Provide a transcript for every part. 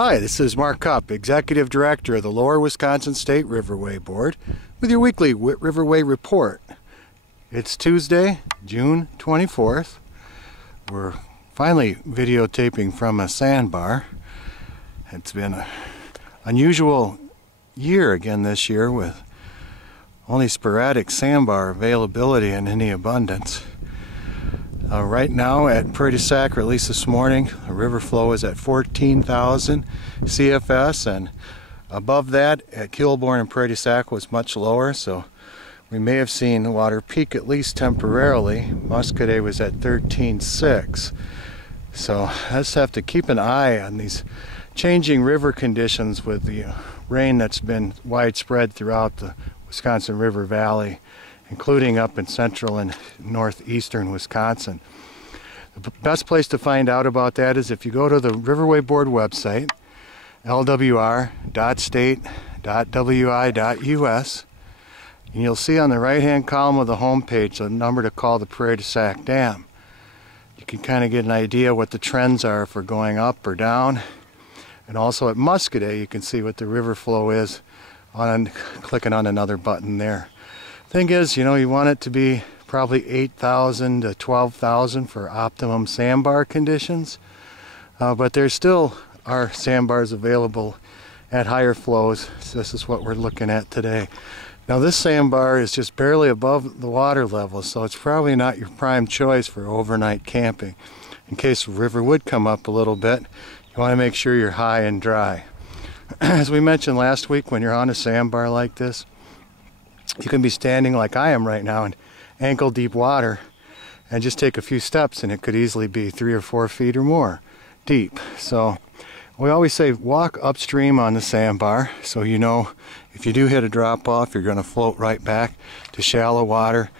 Hi, this is Mark Cupp, Executive Director of the Lower Wisconsin State Riverway Board, with your weekly Riverway report. It's Tuesday, June 24th. We're finally videotaping from a sandbar. It's been an unusual year again this year with only sporadic sandbar availability in any abundance. Right now at Prairie du Sac, or at least this morning, the river flow is at 14,000 CFS, and above that at Kilbourne and Prairie du Sac was much lower, so we may have seen the water peak at least temporarily. Muscadet was at 13.6. So I just have to keep an eye on these changing river conditions with the rain that's been widespread throughout the Wisconsin River Valley, including up in central and northeastern Wisconsin. The best place to find out about that is if you go to the Riverway Board website, lwr.state.wi.us, and you'll see on the right-hand column of the homepage a number to call the Prairie du Sac Dam. You can kind of get an idea what the trends are for going up or down. And also at Muscadet, you can see what the river flow is on clicking on another button there. Thing is, you want it to be probably 8,000 to 12,000 for optimum sandbar conditions, but there still are sandbars available at higher flows. So this is what we're looking at today. Now this sandbar is just barely above the water level, so it's probably not your prime choice for overnight camping. In case the river would come up a little bit, you want to make sure you're high and dry. As we mentioned last week, when you're on a sandbar like this, you can be standing like I am right now in ankle deep water and just take a few steps and it could easily be 3 or 4 feet or more deep. So we always say walk upstream on the sandbar, so if you do hit a drop off, you're going to float right back to shallow water.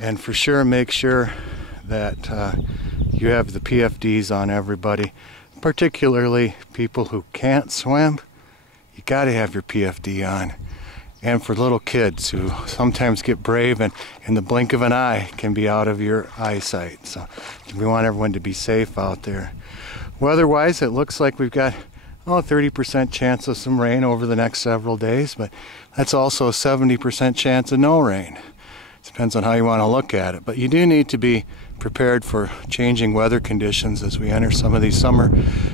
And for sure, make sure that you have the PFDs on everybody, particularly people who can't swim. You got to have your PFD on. And for little kids who sometimes get brave and in the blink of an eye can be out of your eyesight. So we want everyone to be safe out there. Weather-wise, it looks like we've got 30% chance of some rain over the next several days, but that's also a 70% chance of no rain. It depends on how you want to look at it. But you do need to be prepared for changing weather conditions as we enter some of these summer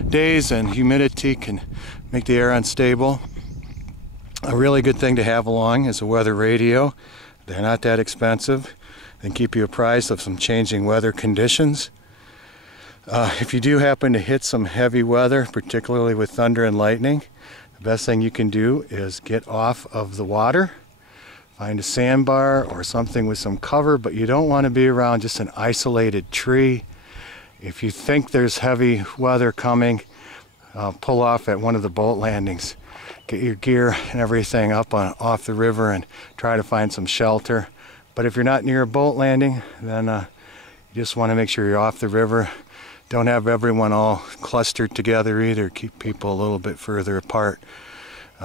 days, and humidity can make the air unstable. A really good thing to have along is a weather radio. They're not that expensive. They keep you apprised of some changing weather conditions. If you do happen to hit some heavy weather, particularly with thunder and lightning, the best thing you can do is get off of the water. Find a sandbar or something with some cover, but you don't want to be around just an isolated tree. If you think there's heavy weather coming, pull off at one of the boat landings. Get your gear and everything up off the river and try to find some shelter. But if you're not near a boat landing, then you just want to make sure you're off the river. Don't have everyone all clustered together either. Keep people a little bit further apart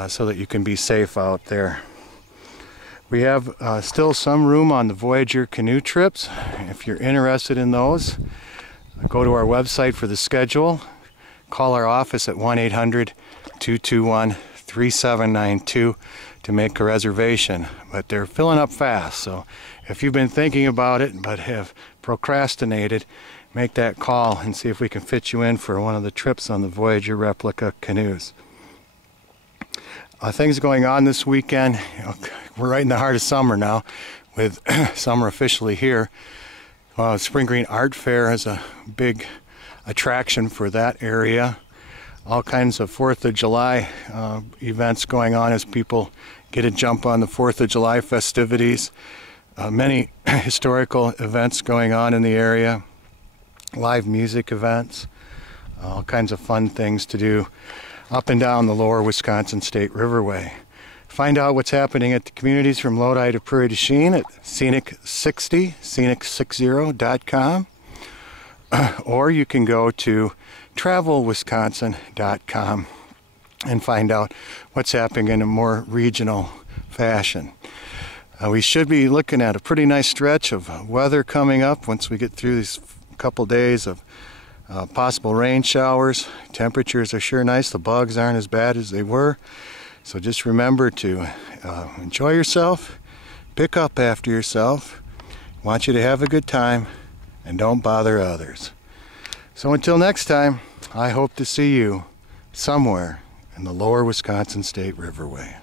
so that you can be safe out there. We have still some room on the Voyager canoe trips. If you're interested in those, go to our website for the schedule. Call our office at 1-800-221-3792 to make a reservation, but they're filling up fast. So if you've been thinking about it but have procrastinated, make that call and see if we can fit you in for one of the trips on the Voyager replica canoes. Things going on this weekend. We're right in the heart of summer now, with summer officially here. Spring Green Art Fair is a big attraction for that area. All kinds of 4th of July events going on as people get a jump on the 4th of July festivities. Many historical events going on in the area. Live music events. All kinds of fun things to do up and down the Lower Wisconsin State Riverway. Find out what's happening at the communities from Lodi to Prairie du Chien at scenic60.com. Or you can go to travelwisconsin.com and find out what's happening in a more regional fashion. We should be looking at a pretty nice stretch of weather coming up once we get through these couple days of Possible rain showers. Temperatures are sure nice. The bugs aren't as bad as they were. So just remember to enjoy yourself, pick up after yourself. Want you to have a good time and don't bother others. So until next time, I hope to see you somewhere in the Lower Wisconsin State Riverway.